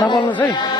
नबोल्नुहोस् है।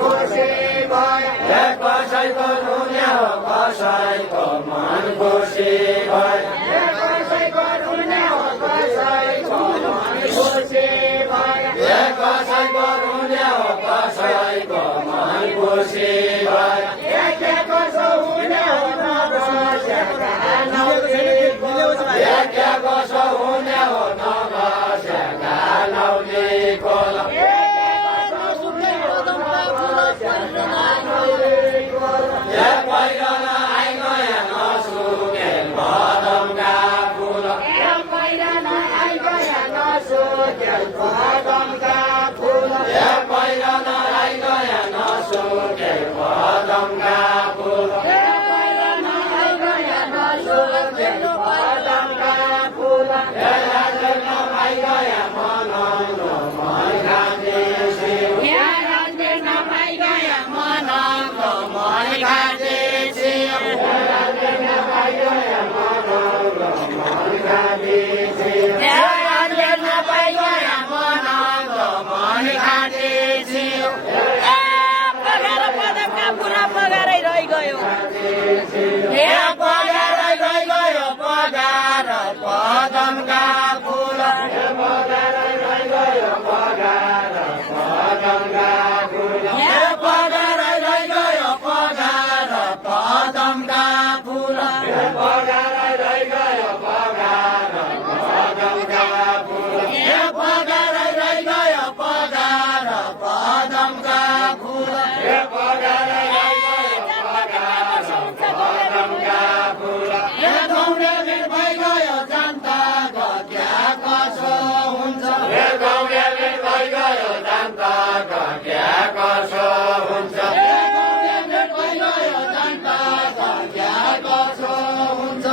खुसी भयो कसैको रुने हो कसैको मन खुसी भयो कसैको रुने हो कसैको मन खुसी भयो कसैको रुने हो कसैको मन खुसी भयो के कसो हुने हो नबसेका नौली खोला पहिरन आइगया नसुकेल पदमका फुल पहिरन आइगया नसुकेल पदमका फुल पहिरन आइगया नसुकेल पदमका फुल पहिरन आइगया नसुकेल पदमका फुल आइगया मनाउनु मन खाँदैछु आइगया मनाउनु मन खाँदैछु आइगया मनाउनु मन खाँदैछु आइगया मनाउनु मन खाँदैछु पदमका पुरा पगारै रहिगयो पगारै रहिगयो पगार पदमका फुल पगारै रहिगयो पगार पदमका फुल पगारै रहिगयो पगार पदमका फुल पगारै रहिगयो पगार पदमका फुल पगारै रहिगयो पगार पदमका फुल पगारै रहिगयो पगार पदमका फुल गाउँले भिड भइगयो जनताको क्या कसो हुन्छ गाउँले भिड भइगयो जनताको क्या कसो हुन्छ गाउँले भिड भइगयो जनताको क्या कसो हुन्छ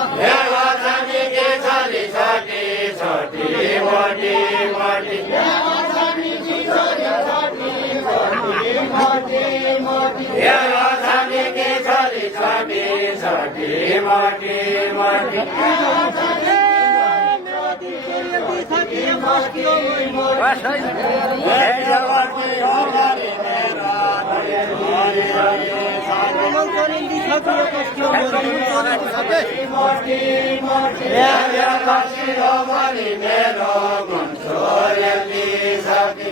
छानी के छली छटी छोटी मोटी मोटी छानी के छली छटी छोटी मोटी मोटी छानी के छली छटी छोटी मोटी मोटी मेरो गुण छोरी सके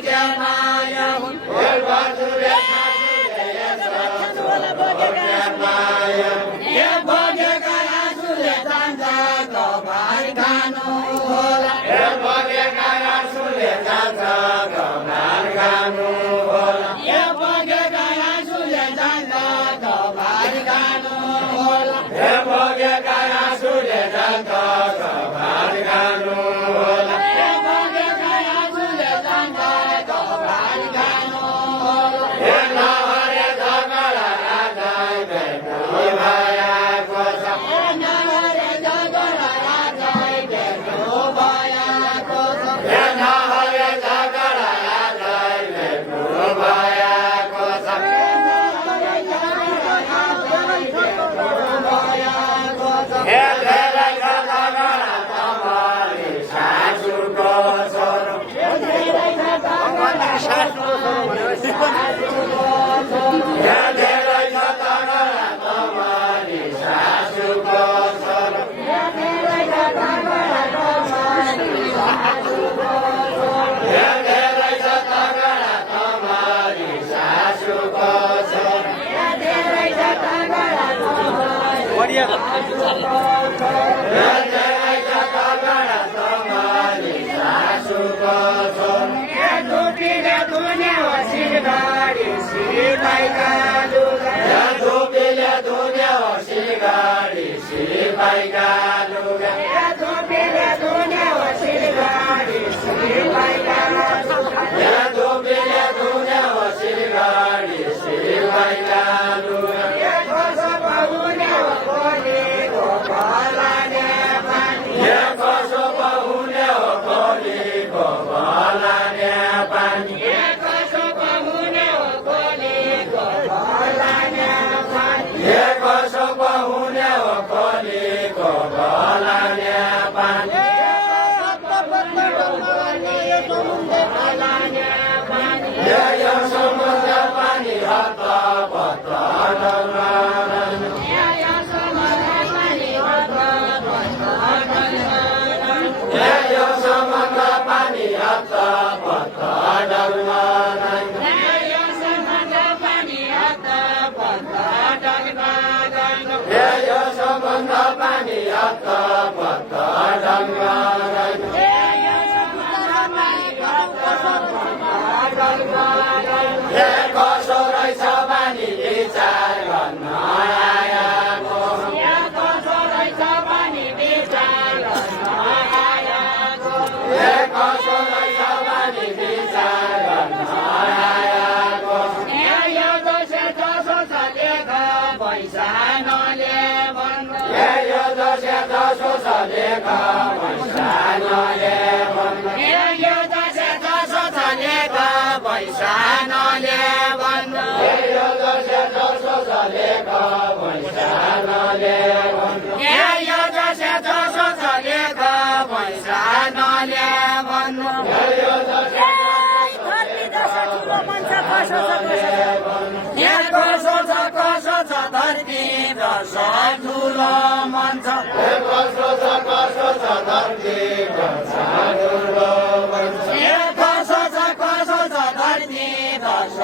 Yeah. भारी खानु होला हे बगेका आँसुले जान्छ भार खानु होला हे बगेका आँसुले जान्छ भार खानु होला हे बगेका आँसुले जान्छ भार खानु होला हे बगेका आँसुले जान्छ भार खानु होला हे नहरे झगडा राजा भेट्नु भएको छ हे नहरे झगडा राजा भेट्नु भएको छ हे नहरे झगडा राजा भेट्नु भएको छ हे नहरे झगडा राजा भेट्नु भएको छ हे धेरै छ झगडा तपाईँले सासुको छोरो हे धेरै छ झगडा सासुको छोरो हे धेरै छ झगडा तपाईँले सासुको छोरो हे धेरै छ झगडा तपाईँले सासुको छोरो हे धेरै छ झगडा तपाईँले सासुको छोरो हे धेरै छ झगडा बढिया हे धेरै छ झगडा तपाईँले सासुको छोरो हे धुपीले धुने हसिर गाडी सिपाहीका लुगा हे धुपीले धुने हसिर गाडी सिपाहीका लुगा हे धुपीले धुने हसिर गाडी सिपाहीका लुगा हे धुपीले धुने हसिर गाडी सिपाहीका लुगा हे कसो पाउने हो कोलीको भलाने पानी हे कसो पाउने हो कोलीको भलाने पानी हे कसो पाउने हो कोलीको भलाने पानी हे कसो पाउने हो कोलीको भलाने पानी हे यो समुद्र पानी हात पत्र हे यो समुद्र पानी हात हे यो समुद्र पानी हात पत्र हे यो समुद्र पानी हात पत्र हे यो समुद्र पानी हात पत्र हे यो समुद्र पानी हात हे कसो रहेछ बानी विचार गर्न आएको हे कसो रहेछ बानी विचार गर्न आएको हे कसो रहेछ बानी विचार गर्न आएको हे यो दोषे जसो छ लेख पैसा नले भन्नु हे यो दोषे जसो छ लेख पैसा नले भन्नु हे यो दोषे जसो छ लेख पैसा नले भन्नु हे यो दोषे जसो छ लेख पैसा नले भन्नु हे यो दोषे जसो छ लेख पैसा नले भन्नु हे यो दोषे हे कसो छ धरती रस ठुलो मन छ हे कसो छ धरती रस ठुलो मन छ हे कसो छ धरती रस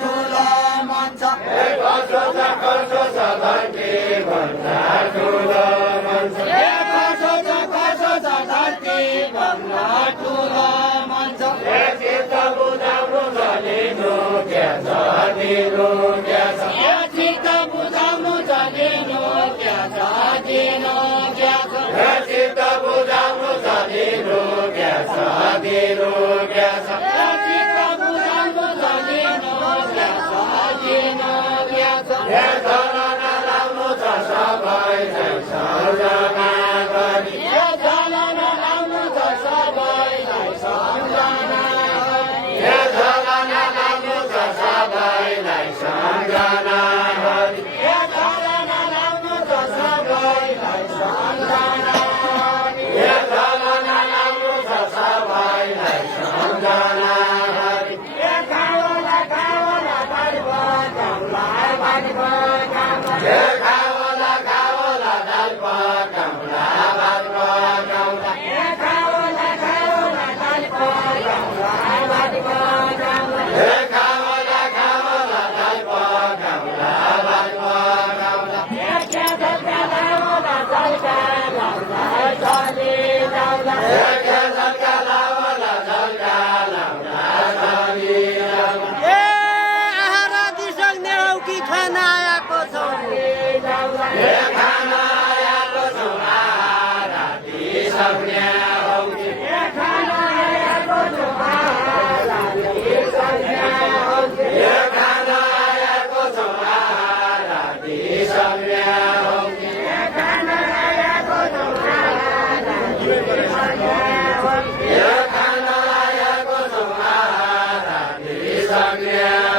ठुलो मन छ हे कसो छ धरती रस ठुलो मन छ हे कसो छ धरती रस ठुलो मन छ हे चित्त बुझाउनु चलिनु के छ दिनु के छ हे चित्त बुझाउनु चलिनु के छ दिनु के छ हे चित्त बुझाउनु चलिनु के छ दिनु के छ हे चित्त बुझाउनु चलिनु के छ दिनु के छ हे झलन लाउनु छ सबै चाहिँ सम्झना गरी हे झलन लाउनु छ सबैलाई सम्झना हे झलन लाउनु छ सबैलाई सम्झना गरी हे झलन लाउनु छ सबैलाई सम्झना सक्ने हौकी खाना आएको छु राति सक्ने हौकी खाना आएको छु राति सक्ने हौकी खाना आएको छु राति सक्ने हौकी खाना आएको छु राति सक्ने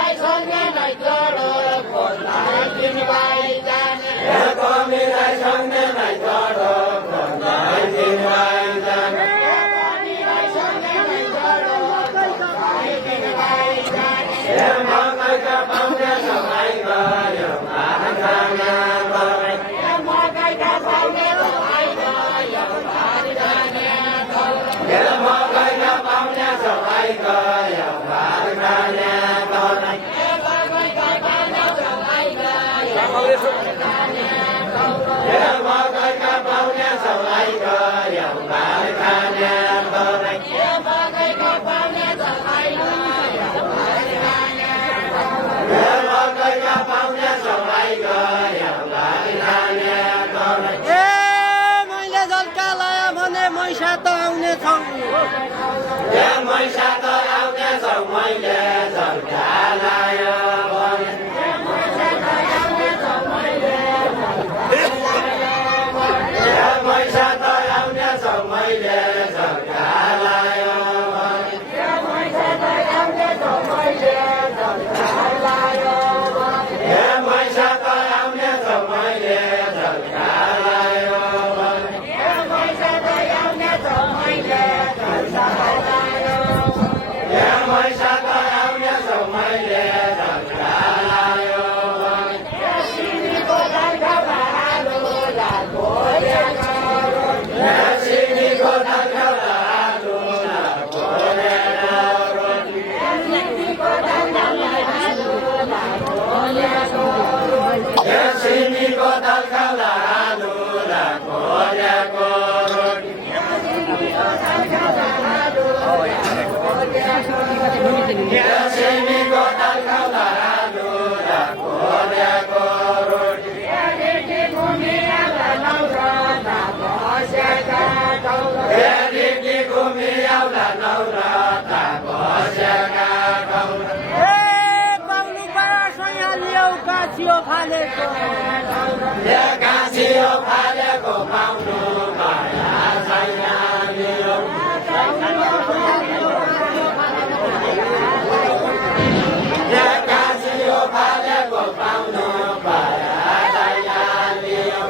Hãy subscribe cho kênh Ghiền Mì Gõ để không bỏ lỡ फालेको एक्कासी हो फालेको पाउनु माया छैन लियो एक्कासी हो फालेको पाउनु माया छैन लियो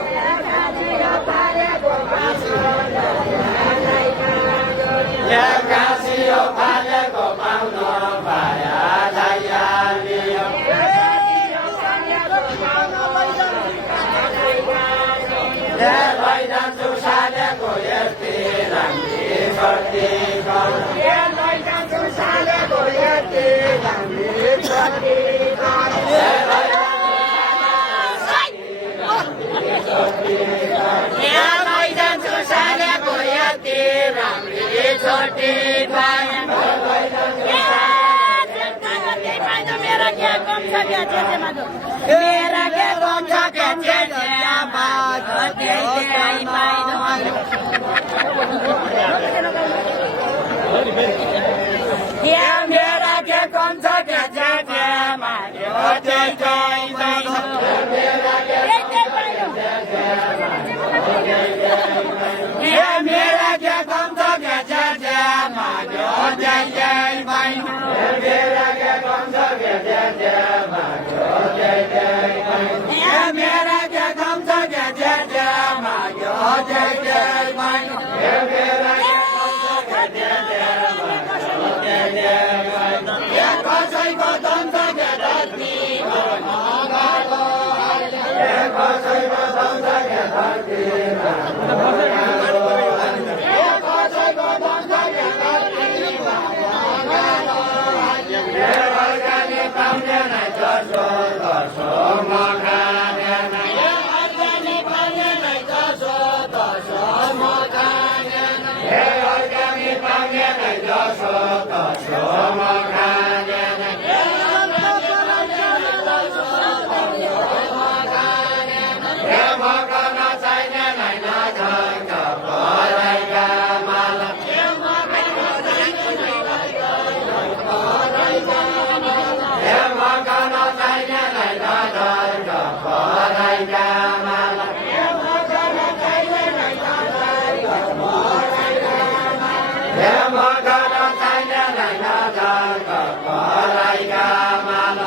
एक्कासी हो फालेको पाउनु माया छैन लियो लैजान्छु सालेको यति राम्री छोटी लैजान्छु सालेको यति राम्री छोटी लैजान्छु सालेको यति राम्री छोटी मेरा क्या कम छ क्या जे माधो मेरा क्या कम छ क्या जे माधो दे आई माधो क्या मेरा क्या कम छ क्या जे माधो दे आई माधो मेरा क्या कम छ क्या जे माधो दे आई माधो मेरा क्या कम छ क्या जे माधो दे आई माधो मेरा क्या कम छ क्या जे माधो दे आई माधो मेरा क्या कम छ क्या जे माधो दे आई माधो कसैको दम छ क्या धरती कसैको दम छ क्या धरती कसैको दम छ क्या धरती अर्काले पाउँदैन जसो तसो मखानेन अर्काले पाउँदैन जसो तसो मखानेन अर्काले पाउँदैन जसो तसो मखानेन मकान छैन नै नझर्क पराइका माला मकान छैन नै नझर्क पराइका माला मकान छैन नै नझर्क पराइका माला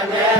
मेरो